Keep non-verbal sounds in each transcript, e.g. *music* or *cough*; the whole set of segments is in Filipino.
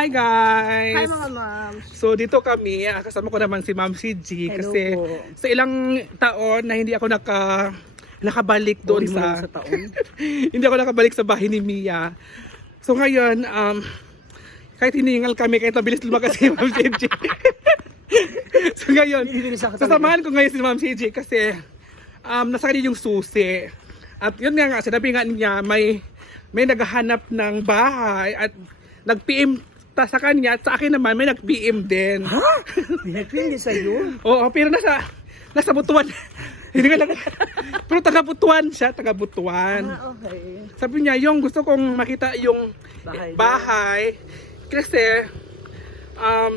Hi guys! Hi mga ma'am. So dito kami, ah, kasama ko naman si Ma'am CG Hello kasi po. sa ilang taon na hindi ako naka nakabalik doon lang sa, sa taon. *laughs* hindi ako nakabalik sa bahay ni Mia. So ngayon, um, kahit hiningal kami, kahit mabilis lumakas si Ma'am CG. *laughs* so ngayon, sasamahan ko ngayon si Ma'am CG kasi um, nasa kanya yung susi. At yun nga nga, sinabi nga niya, may, may naghahanap ng bahay at nag-PM ta sa kanya at sa akin naman may nag-PM din. Pinagpili sa'yo. *laughs* Oo, pero nasa nasa butuan. *laughs* Hindi nga lang. *laughs* pero taga butuan siya, taga butuan. Ah, okay. Sabi niya, yung gusto kong makita yung Bahay. bahay kasi um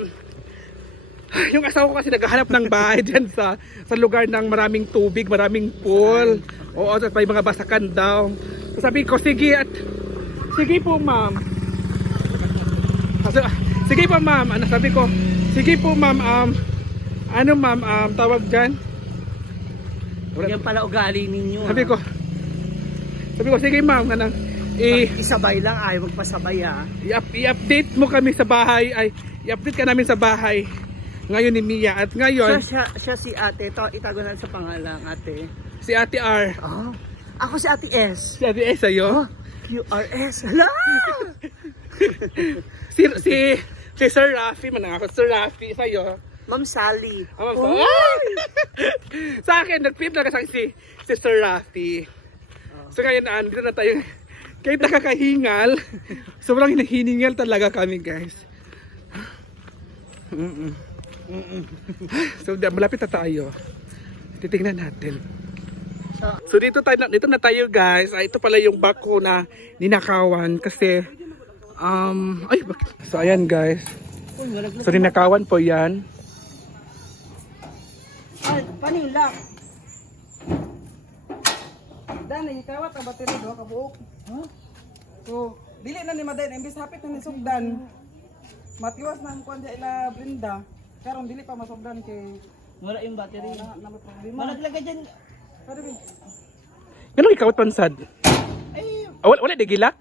yung asawa ko kasi naghahanap ng bahay dyan sa sa lugar ng maraming tubig, maraming pool. Oo, at may mga basakan daw. So sabi ko, sige at sige po ma'am. *laughs* Sige po ma'am, ano sabi ko, sige po ma'am, um, ano ma'am, um, tawag dyan? Yan pala ugali ninyo. Sabi ko, sabi ko, sige ma'am, kanang, i- Isabay lang, ayaw magpasabay ah. i-up- i-update mo kami sa bahay, ay, i-update ka namin sa bahay ngayon ni Mia. At Siya, ngayon, siya, siya si ate. Ito, itago na sa pangalan, ate. si Ate R. Oh. Ako si ate S. Si Ate S sa'yo. QRS. Hala! *laughs* Si, si, si Sir Rafi, man ako, Sir Rafi sa'yo. Ma'am Sally. Oh, *laughs* Oh. sa akin, nag-flip na kasi si, si Sir Rafi. So ngayon, andito na tayo. Kahit nakakahingal, *laughs* sobrang hinihingal talaga kami, guys. Mm-mm. *laughs* So, da- malapit na tayo. Titingnan natin. So dito tayo dito na tayo guys. Ah, ito pala yung bako na ninakawan kasi um ay bakit? So ayan guys. So ninakawan po 'yan. Ay, panila. Dani, ikawat ang battery do ka buok. So, dili na ni Maden imbis hapit na ni sugdan. Matiwas na ang kuan dia ila Brenda. Karon dili pa masugdan kay Wala yung battery. na, na may problema. Malaglag ka dyan. Pero bi, Ganun ikawat pansad. Ay, Ah, wala, wala di gilak.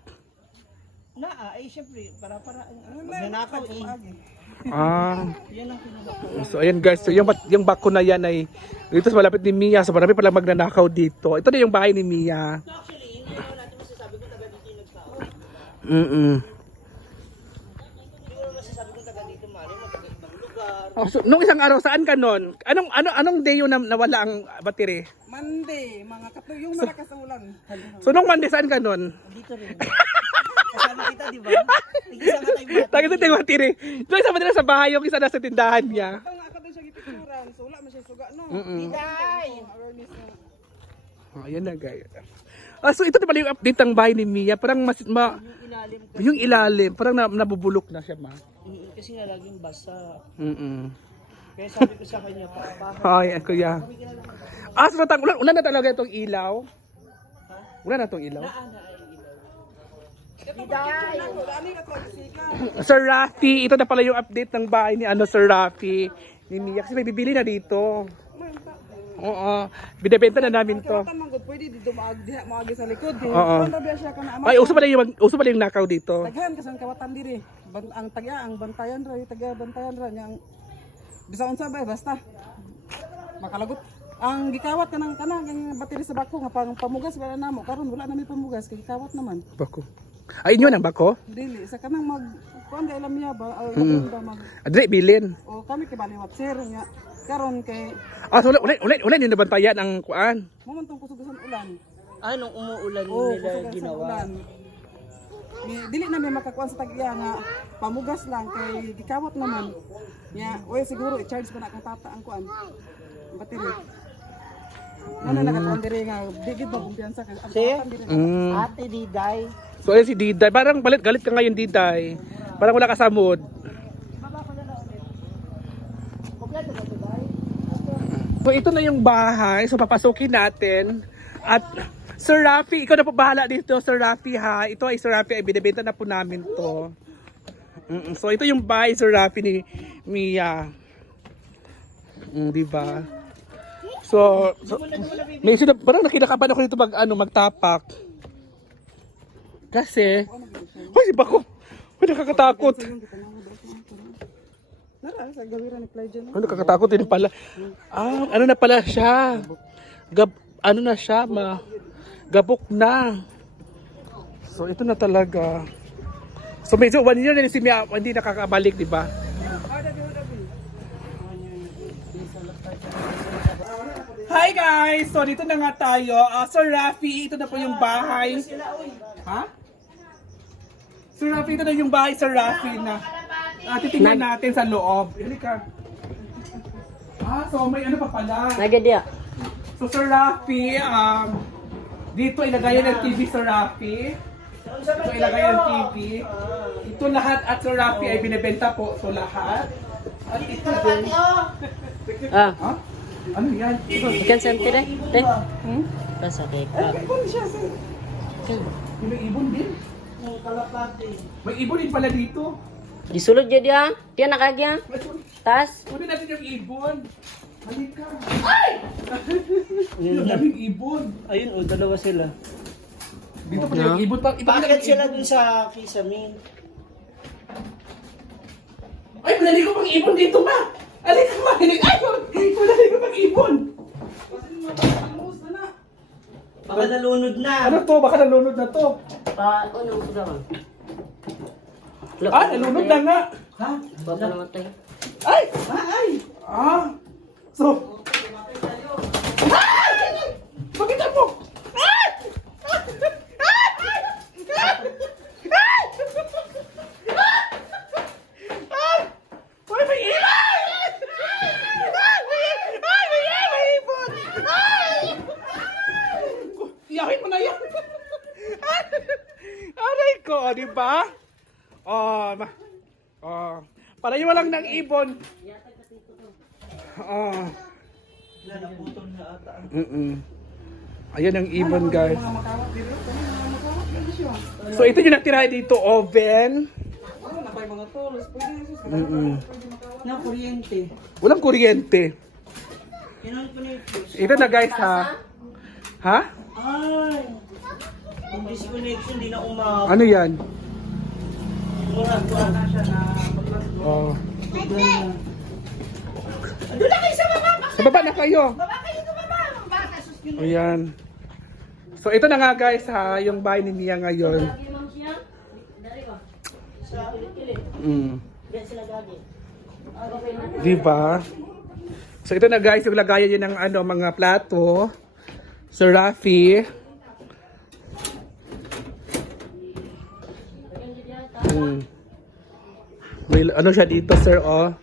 Naa. Ay, syempre, para para. Magnanakaw eh. Ah. Yan ang pinaka. So ayan guys, so yung yung bako na yan ay dito sa malapit ni Mia. So marami pala magnanakaw dito. Ito na yung bahay ni Mia. Actually, hindi naman natin masasabi kung taga dito yung nagtao. Mm. Siguro masasabi kung taga dito, mali, mataga ibang lugar. Oh, so, nung isang araw saan ka nun? Anong ano anong day yun na nawala ang battery? Monday, mga kato yung malakas ang ulan. So nung Monday saan ka nun? Dito rin. *laughs* Kita, di ba? Nag-isama tayo ba? Tagay sa. Yung isa nila sa bahay, yung isa nasa tindahan niya. Ito nga ako din siya gipikuran. So wala man siya suga no. Mm-mm. Awareness na. Oh, ayan na guys. Ah, so ito na pala yung update ng bahay ni Mia. Parang mas, ma, Yung ilalim ko. yung ilalim, parang na, nabubulok na siya ma. Mm, Kasi nga laging basa. Mm Kaya sabi ko sa kanya, pa, Ay, ah, kuya. Ah, so natang, ulan, ulan na talaga itong ilaw. Ulan na itong ilaw. Ka to sika. Sir Rafi, ito na pala yung update ng bahay ni ano Sir Rafi. Ni Mia. Kasi may bibili na dito. Oo. Binibenta na namin to. Pwede dito maag diha maagi sa likod. Kaya Oo. Ay, uso pala yung, uso pala yung nakaw dito. Taghan kasang kawatan diri. Ang tagya ang bantayan ra, taga bantayan ra yang bisa unsa ba basta. Makalagot. Ang gikawat kanang kanang ang battery sa bako nga pang pamugas wala namo karon wala na may pamugas kay gikawat naman. Bako. Ay, inyo nang bako? Dili sa kanang mag kuan da ilam niya ba uh, ba mag Adre, bilin. o kami kay baliwat sir nga karon kay Ah, so ulit, ulit, ulit yung nabantayan ang kuan. mo man tong kusugusan ulan. Ah, nung umuulan Oo, nila ginawa. ulan. Ni dili na may makakuan sa tagya nga pamugas lang kay gikawat naman. Nya, oy siguro i-charge pa na kang tata ang kuan. Battery. Ano na nakatuan diri nga di gid ba kumpiyansa kay ang diri. Mm. Ate Diday. So, ayun si Diday. Parang balit, galit ka ngayon, Diday. Parang wala ka sa mood. So ito na yung bahay. So papasukin natin. At Sir Rafi, ikaw na po bahala dito, Sir Rafi ha. Ito ay Sir Rafi, ay binibenta na po namin to. Mm, So ito yung bahay Sir Rafi ni Mia. Mm, di ba? So, so may sino, parang nakinakaban ako dito mag, ano, magtapak. Kasi, ay, iba ko. Ay, nakakatakot. Nara, sa gawira ni Play dyan. Ano, kakatakot din pala. Ah, ano na pala siya? Gab, ano na siya? Ma, gabok na. So, ito na talaga. So, medyo one year na si Mia, hindi nakakabalik, di ba? Hi guys! So, dito na nga tayo. Ah, Sir Rafi, ito na po yung bahay. Ha? Sir Rafi, ito na yung bahay, Sir Rafi na. Ah, titingnan natin sa loob. Halika. Ah, so may ano pa pala. Nagadya. So Sir Rafi, um, dito ilagay ng TV Sir Rafi. Ito ilagay ng TV. Ito lahat at Sir Rafi ay binibenta po. Ito lahat. At ito din. Ah, Ha? Ano yan? ikan sente deh. Deh. Hmm? Basa kay Ibon siya sir. May ibon din. May ibon din pala dito. Disulod dia dia. Dia nak kagya. Tas. Kunin natin yung ibon. Halika. Ay! Yung daming ibon. Ayun, o, dalawa sila. Dito pa yung ibon. Pa, Bakit sila ibon. dun sa Kisamin? Ay, pinali ko pang ibon dito ba? Alin ka ba? Ay, pinali ko pang ibon. Baka nalunod na. Ano to? Baka nalunod na to. Pa, ano sudah bang? Ah, nalunod na nga. Ha? Bapa namatay. Ay! Ah, ay! Ah! So... Ay! Pakita mo! Ay! Ay! Ay, may ibon! Ay, may ay, may ay, may ibon! Ay! Iyakin mo na yan! Aray ko, di ba? Oh, ma oh. Lang ng ibon. Oh. Ata. Mm Ayan ang ibon, guys. So, ito yung natira dito, oven. Tools? Pwede na kuryente. Walang kuryente. Ito na, guys, ha? Ha? Ay! Yung disconnection, di na umabot. Ano yan na siya na Oh. Doon na kayo sa baba! Sa baba na kayo. Baba kayo sa baba! Baka sus yun. Ayan. So, ito na nga, guys, ha? Yung bahay ni Mia ngayon. Sa Mm. Di ba? So ito na guys, yung lagayan niya ng ano, mga plato. Sir Rafi. Mm. May, ano siya dito, sir, oh.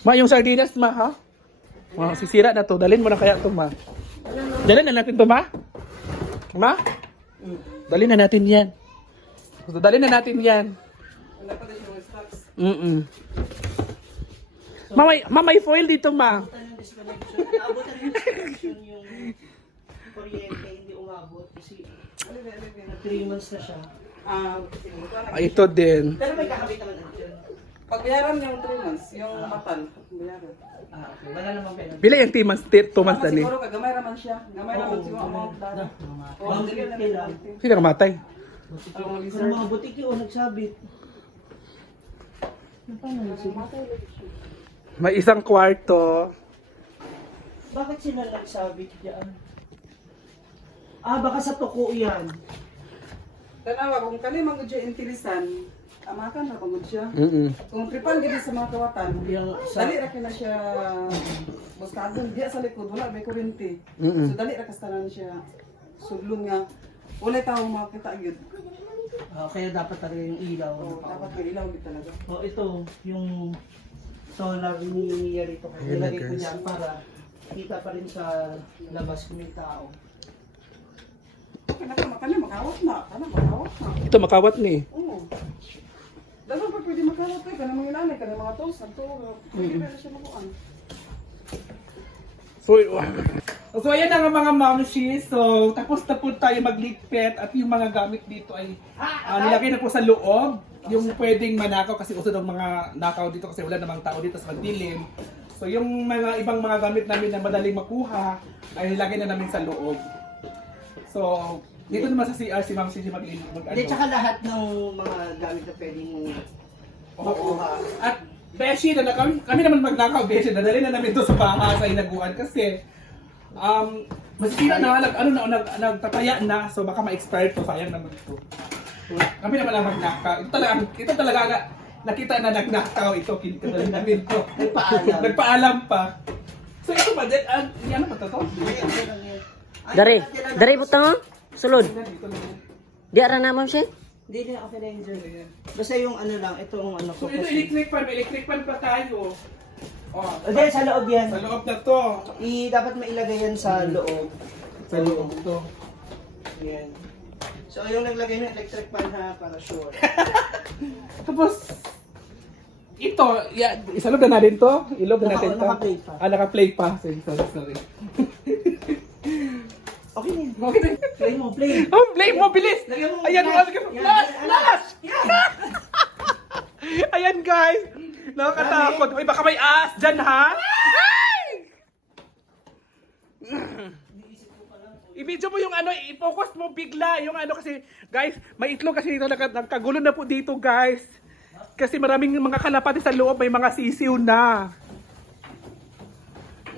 Ma, yung sardinas, ma, ha? Ma, sisira na to. Dalhin mo na kaya to, ma. Dalhin na natin to, ma. Ma? Dalhin na natin yan. Dalhin na natin yan. Wala pa mga stocks. Mm-mm. Ma, may, ma, may foil dito, ma. Abutan yung yung yung kuryente, umabot. Kasi 3 months na siya. Ah, sige. Ito na. Ah, ito din. Pero may kakabit naman dyan. Pag bayaran yung 3 months, yung matal, bayaran. Ah, okay. Wala naman penalty. Pila yung two months, two months Tama dali. siguro ka, gamay raman siya. Gamay raman siguro amount dali. Oo, Mga dili na 150 lang. lang. Sino kamatay? Ang mga butiki o nagsabit. May isang kwarto. Bakit sila nagsabit dyan? Ah, baka sa tuko yan. Tanawa, kung kani mga dyan intilisan, amakan na pagod siya. Mm-mm. Kung tripan gini sa mga kawatan, Yung sa... dali ra na siya buskagon diya sa likod wala may kuryente. Mm-mm. So dali ra kastanan siya sudlon nga wala tao makita gyud. Ah, kaya dapat talaga yung ilaw. O dapat may ilaw gid talaga. Oh, ito, yung solar ni Yarito. Ayan na, Nilagay ko guys. para kita pa rin sa labas kung may tao. Kana ka makana makawat na, kana makawat na. Ito makawat ni. Oo. Dalo pa pwede makawat kay kana mga ilanay kana mga tos ang tuwa. Pwede na siya makuan. So, so ayan na nga mga mamshi. So, tapos na po tayo magligpit at yung mga gamit dito ay ah, nilagay na po sa loob. Yung pwedeng manakaw kasi uso ng mga nakaw dito kasi wala namang tao dito sa magdilim. So, yung mga ibang mga gamit namin na madaling makuha ay nilagay na namin sa loob. So, dito naman sa CR si Ma'am Sisi mag, mag Hindi, ano. tsaka lahat ng mga gamit na pwedeng Oo. At Beshi, na kami, kami naman magnakaw, Beshi, nadali na namin to sa bahay sa inaguan kasi um, masisira na, nag, ano na, nag, nagtataya na, so baka ma-expire to, sayang naman to. Kami naman ang magnakaw. Ito talaga, ito talaga, na- nakita na nagnakaw ito, kinadali namin to. Nagpaalam. Nagpaalam pa. So ito ba, din, uh, yan ba ito to? Dari, dari butang oh. Sulod. Na. Di ara na ma'am siya. Hindi na ako ranger. Basta yung ano lang, itong ano So ko. ito electric fan, may electric fan pa tayo. Oh, Hindi, sa loob yan. sa loob na to. I, dapat mailagay yan sa loob. Sa loob to. Yan. So, yung naglagay ng electric fan ha, para sure. *laughs* Tapos, ito, yeah, isalog na natin to. Ilog na natin to. naka-play pa. Ah, naka-play pa. Sorry, sorry, sorry. *laughs* Okay na yan. Okay na. Play mo, play. *laughs* Oh, play mo, bilis! Lagyan mo Ayan, flash. Flash! Flash! Ayan, guys. Nakakatakot. Uy, baka may aas dyan, ha? *laughs* I-video mo yung ano, i-focus mo bigla yung ano kasi, guys, may itlog kasi dito, nagka- nagkagulo na po dito, guys. Kasi maraming mga kalapati sa loob, may mga sisiw na.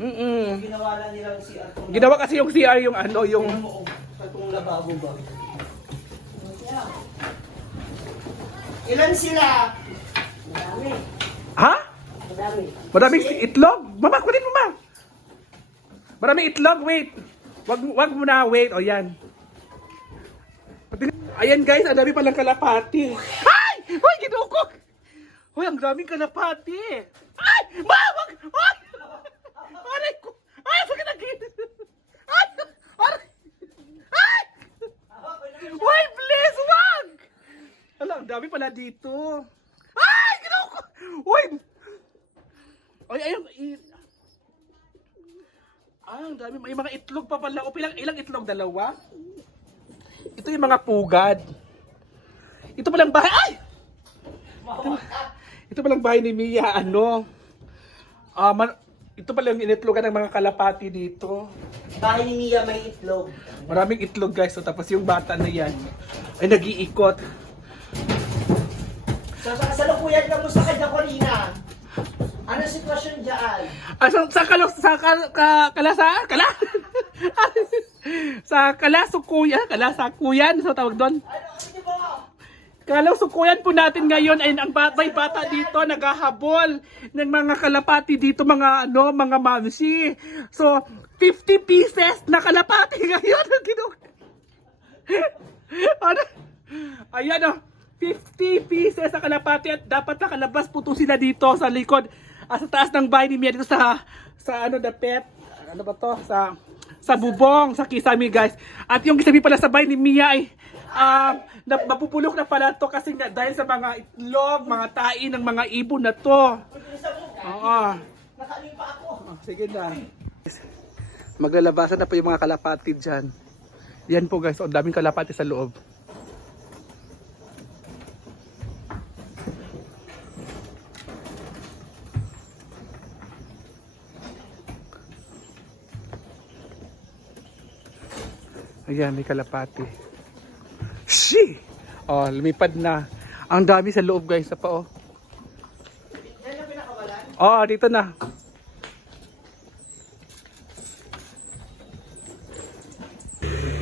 Mm-mm. Ginawa lang nilang si Artong. Ginawa kasi yung CR yung ano, yung... Tingnan mo, oh, lababo ba? Ilan sila? Ha? Maraming si- itlog? Mama, kunin mo, ma. Maraming itlog, wait. Wag, wag mo na, wait. O, yan. Pati- Ayan, guys, ang dami palang kalapati. Ay! Uy, ginukok! Uy, ang daming kalapati. Ay! Ma, wag! Ay! Aray ko! Ay, sakit ang Ay! Aray! Ay! Uy, please, wag! Hala, ang dami pala dito. Ay! Ginukok! Uy! Ay, ayun. i- Ah, ang dami. May mga itlog pa pala. O, ilang, ilang itlog? Dalawa? Ito yung mga pugad. Ito palang bahay. Ay! Ito, ito palang bahay ni Mia. Ano? Ah, man, ito pala yung initlogan ng mga kalapati dito. Bahay ni Mia may itlog. Maraming itlog guys. So, tapos yung bata na yan ay nag-iikot. So, sa kasalukuyan, kamusta kay Dacorina? Ano sitwasyon dyan? Ah, sa, sa, kalo, sa ka, ka, kalasa, kala? sa kalasukuyan, kalasakuyan, so tawag doon. Ano, ano? Kalasukuyan po natin ngayon ay ang bata, may bata dito naghahabol ng mga kalapati dito, mga ano, mga mamsi. So, 50 pieces na kalapati *laughs* ngayon. ano? Ayan o. 50 pieces na kalapati at dapat nakalabas po sila dito sa likod. ah, sa taas ng bahay ni Mia dito sa sa ano the pet. Ano ba to? Sa sa bubong, sa kisami guys. At yung kisami pala sa bahay ni Mia ay ah, na, mapupulok na pala to kasi nga dahil sa mga itlog, mga tain ng mga ibon na to. Oo. Nakalim pa ako. Sige na. Maglalabasan na po yung mga kalapati dyan. Yan po guys, ang daming kalapati sa loob. Ayan, may kalapati. Shi! Oh, lumipad na. Ang dami sa loob guys, sa pa oh. Dito na.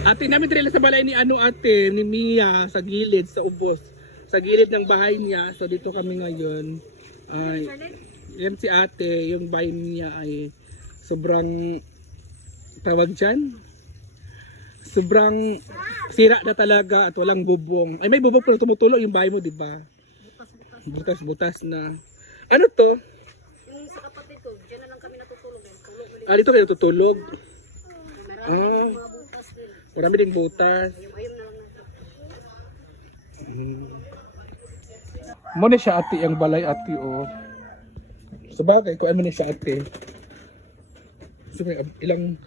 Ate namin dito sa balay ni ano ate, ni Mia sa gilid, sa ubos. Sa gilid ng bahay niya. So dito kami ngayon. Ay, yan si ate, yung bahay niya ay sobrang tawag dyan. Sobrang sira na talaga at walang bubong. Ay may bubong pero tumutulo yung bahay mo, di ba? Butas-butas na. Ano to? Yung sa kapatid ko, diyan na lang kami natutulog. eh. Tulog mo Ah, dito kayo tutulog. Marami Ah, mga butas din. marami ding butas. Yung ayun na lang natin. Mo na siya ate ang balay ate o. Sa bagay, kung ano na siya ate. So, may ab- ilang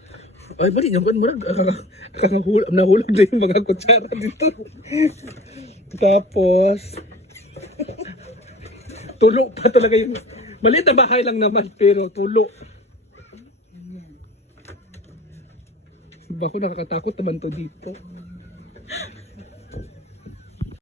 ay, bali yung kan mo na kakahulog, nahulog na yung mga kutsara dito. Tapos, tulo pa talaga yung, maliit na bahay lang naman, pero tulo. Bako nakakatakot naman to dito.